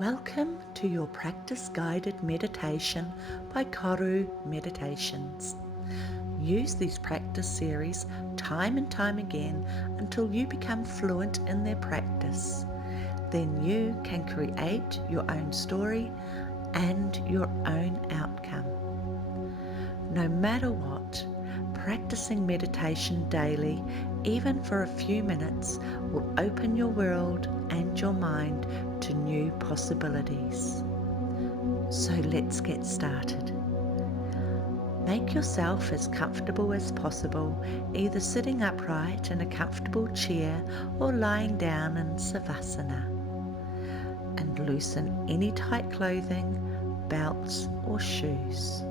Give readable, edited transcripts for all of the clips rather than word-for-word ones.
Welcome to your practice guided meditation by KORU Meditations. Use these practice series time and time again until you become fluent in their practice. Then you can create your own story and your own outcome. No matter what, practicing meditation daily, even for a few minutes, will open your world and your mind to new possibilities. So let's get started. Make yourself as comfortable as possible, either sitting upright in a comfortable chair or lying down in Savasana. And loosen any tight clothing, belts or shoes.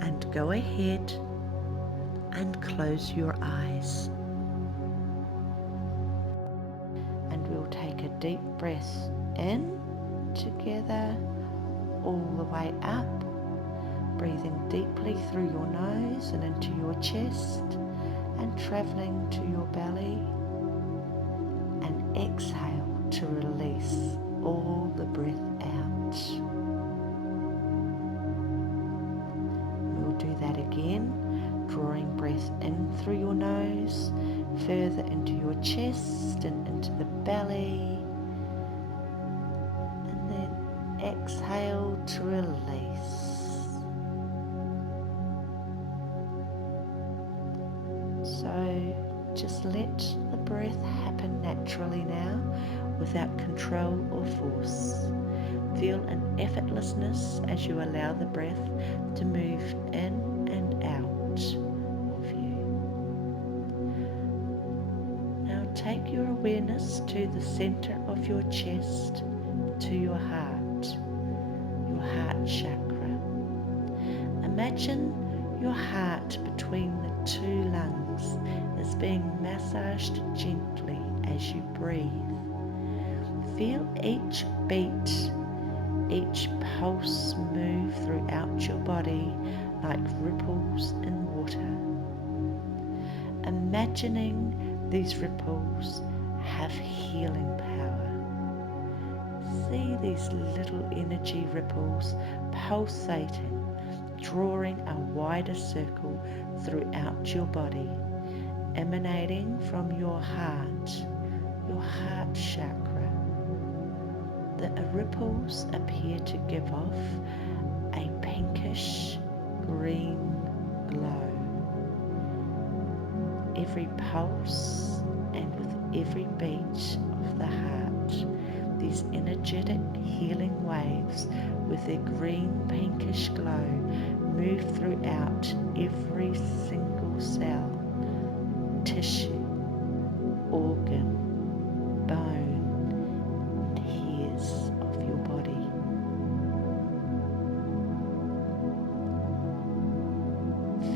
And go ahead and close your eyes. And we'll take a deep breath in together all the way up, breathing deeply through your nose and into your chest and travelling to your belly, and exhale to release all the breath out. We'll do that again, drawing breath in through your nose, further into your chest and into the belly, and then exhale to release. So just let the breath happen naturally now without control or force. Feel an effortlessness as you allow the breath to move in and out of you. Now take your awareness to the center of your chest, to your heart chakra. Imagine your heart between the two lungs is being massaged gently as you breathe. Feel each beat, each pulse move throughout your body like ripples in water. Imagining these ripples have healing power. See these little energy ripples pulsating, drawing a wider circle throughout your body, emanating from your heart chakra. The ripples appear to give off a pinkish green glow. Every pulse and with every beat of the heart, these energetic healing waves with their green pinkish glow move throughout every single cell, tissue, organ, bone, and hairs of your body.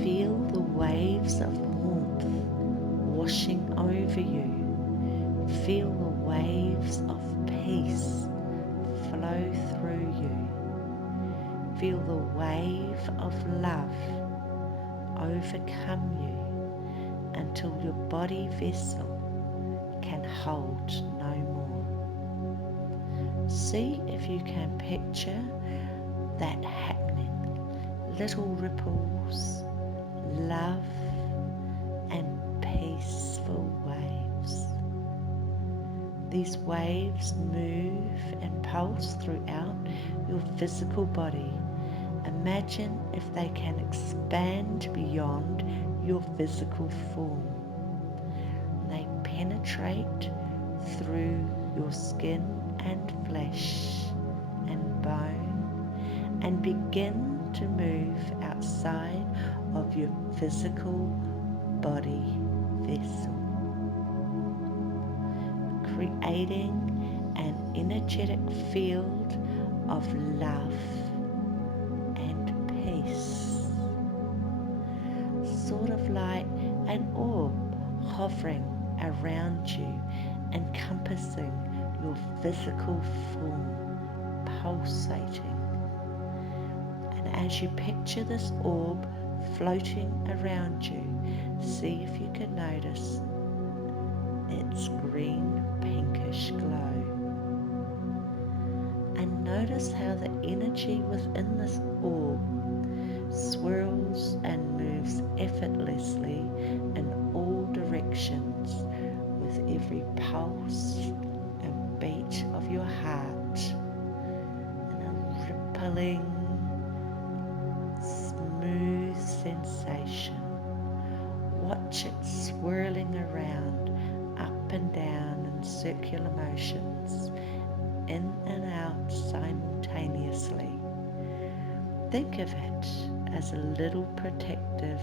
Feel the waves of warmth washing over you. Feel the waves of peace flow through you. Feel the wave of love overcome you until your body vessel can hold no more. See if you can picture that happening. Little ripples, love and peaceful waves. These waves move and pulse throughout your physical body. Imagine if they can expand beyond your physical form. They penetrate through your skin and flesh and bone and begin to move outside of your physical body vessel, creating an energetic field of love and peace, sort of like an orb hovering around you, encompassing your physical form, pulsating. And as you picture this orb floating around you, see if you can notice its green pinkish glow. notice how the energy within this orb swirls and moves effortlessly in all directions with every pulse and beat of your heart, in a rippling, smooth sensation. Watch it swirling around, up and down in circular motions, in and out simultaneously. Think of it as a little protective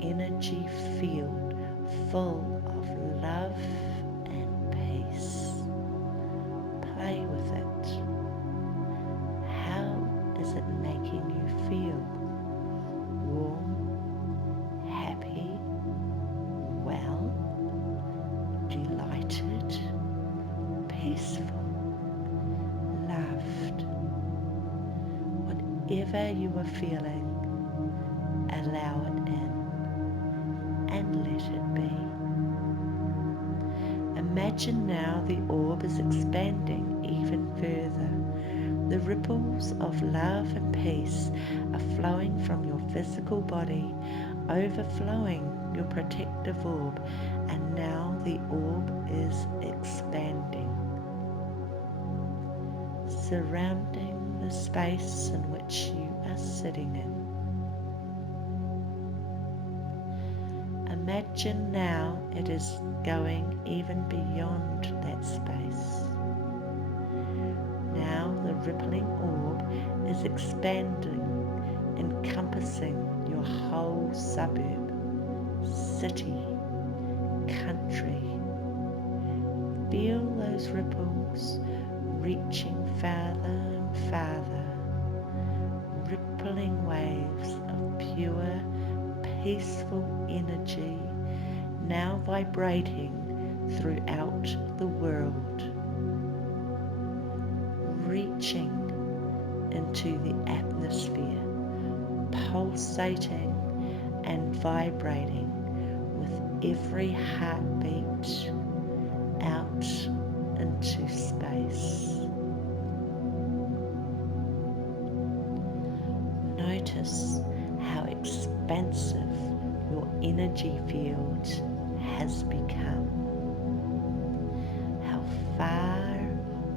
energy field full of love and peace. Play with it. How is it making you feel? Warm, happy, well, delighted, peaceful, loved. Whatever you are feeling, allow it in and let it be. Imagine now the orb is expanding even further. The ripples of love and peace are flowing from your physical body, overflowing your protective orb, and now the orb is expanding, surrounding the space in which you are sitting in. Imagine now it is going even beyond that space. Now the rippling orb is expanding, encompassing your whole suburb, city, country. Feel those ripples reaching farther and farther, rippling waves of pure, peaceful energy now vibrating throughout the world, reaching into the atmosphere, pulsating and vibrating with every heartbeat out into space. Notice how expansive your energy field has become, how far,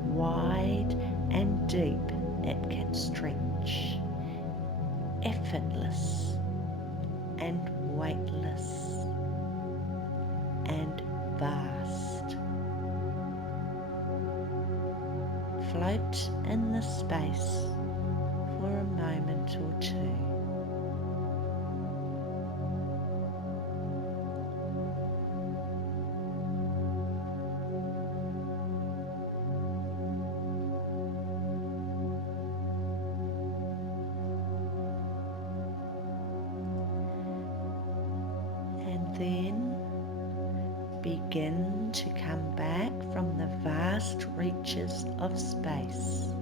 wide and deep it can stretch, effortless and weightless and vast. Float in the space for a moment or two. And then begin to come back from the vast reaches of space.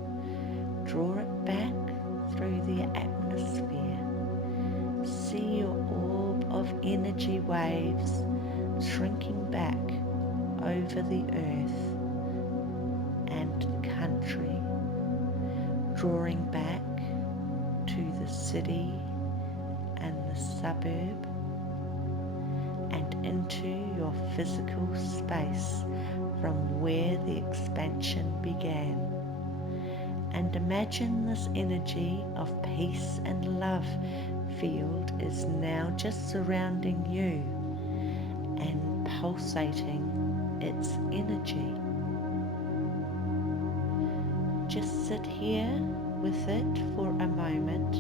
Draw it back through the atmosphere. See your orb of energy waves shrinking back over the earth and the country, drawing back to the city and the suburb and into your physical space from where the expansion began. And imagine this energy of peace and love field is now just surrounding you and pulsating its energy. Just sit here with it for a moment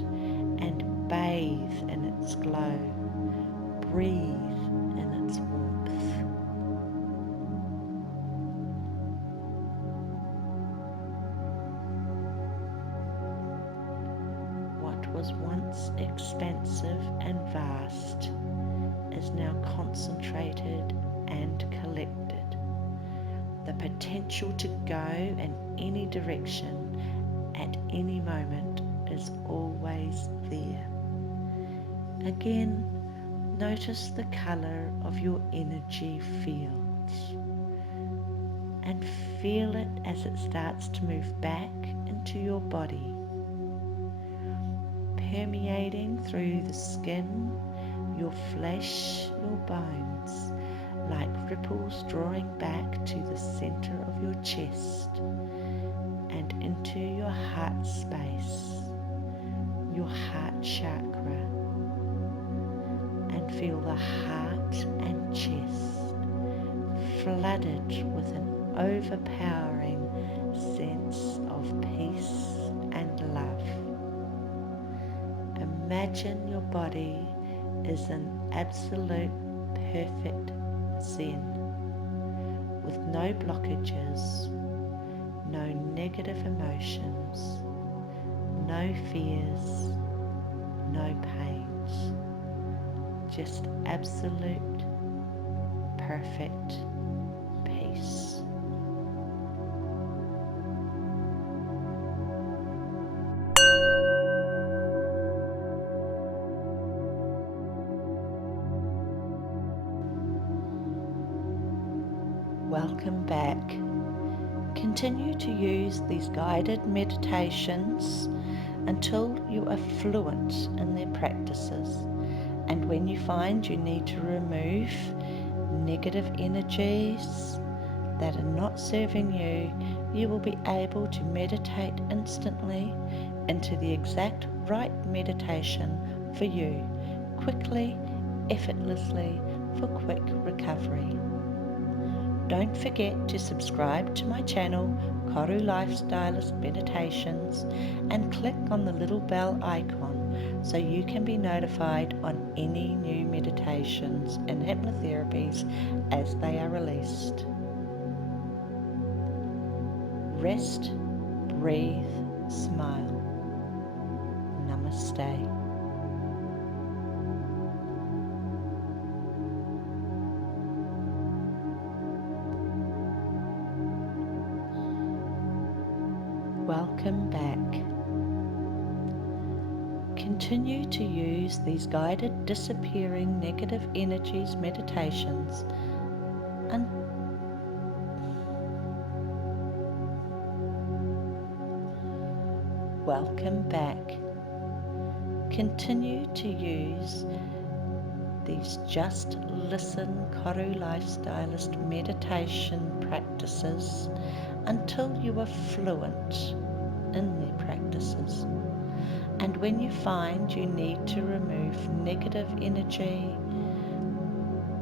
and bathe in its glow. Breathe in its warmth. What was once expansive and vast is now concentrated and collected. The potential to go in any direction at any moment is always there. Again, notice the color of your energy fields and feel it as it starts to move back into your body, permeating through the skin, your flesh, your bones, like ripples drawing back to the center of your chest and into your heart space, your heart chakra, and feel the heart and chest flooded with an overpowering sense of peace and love. Imagine your body is an absolute perfect zen, with no blockages, no negative emotions, no fears, no pains, just absolute perfect peace. Welcome back. Continue to use these guided meditations until you are fluent in their practices. And when you find you need to remove negative energies that are not serving you, you will be able to meditate instantly into the exact right meditation for you, quickly, effortlessly, for quick recovery. Don't forget to subscribe to my channel, KORU Lifestylist Meditations, and click on the little bell icon so you can be notified on any new meditations and hypnotherapies as they are released. Rest, breathe, smile. Namaste. Welcome back. Continue to use these guided disappearing negative energies meditations and welcome back. Continue to use these Just Listen KORU Lifestylist meditation practices until you are fluent in their practices. And when you find you need to remove negative energy,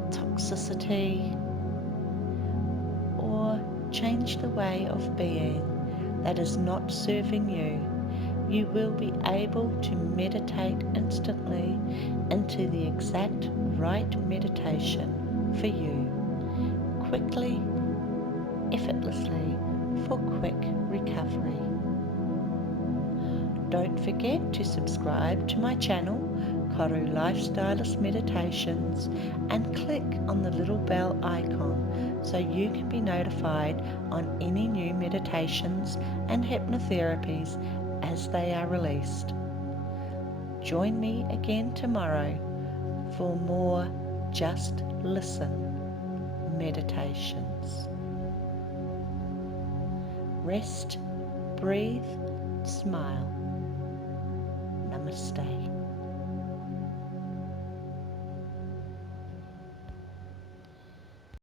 toxicity, or change the way of being that is not serving you, you will be able to meditate instantly into the exact right meditation for you, quickly, effortlessly, for quick recovery. Don't forget to subscribe to my channel, KORU Lifestylist Meditations, and click on the little bell icon so you can be notified on any new meditations and hypnotherapies as they are released. Join me again tomorrow for more Just Listen meditations. Rest, breathe, smile. Namaste.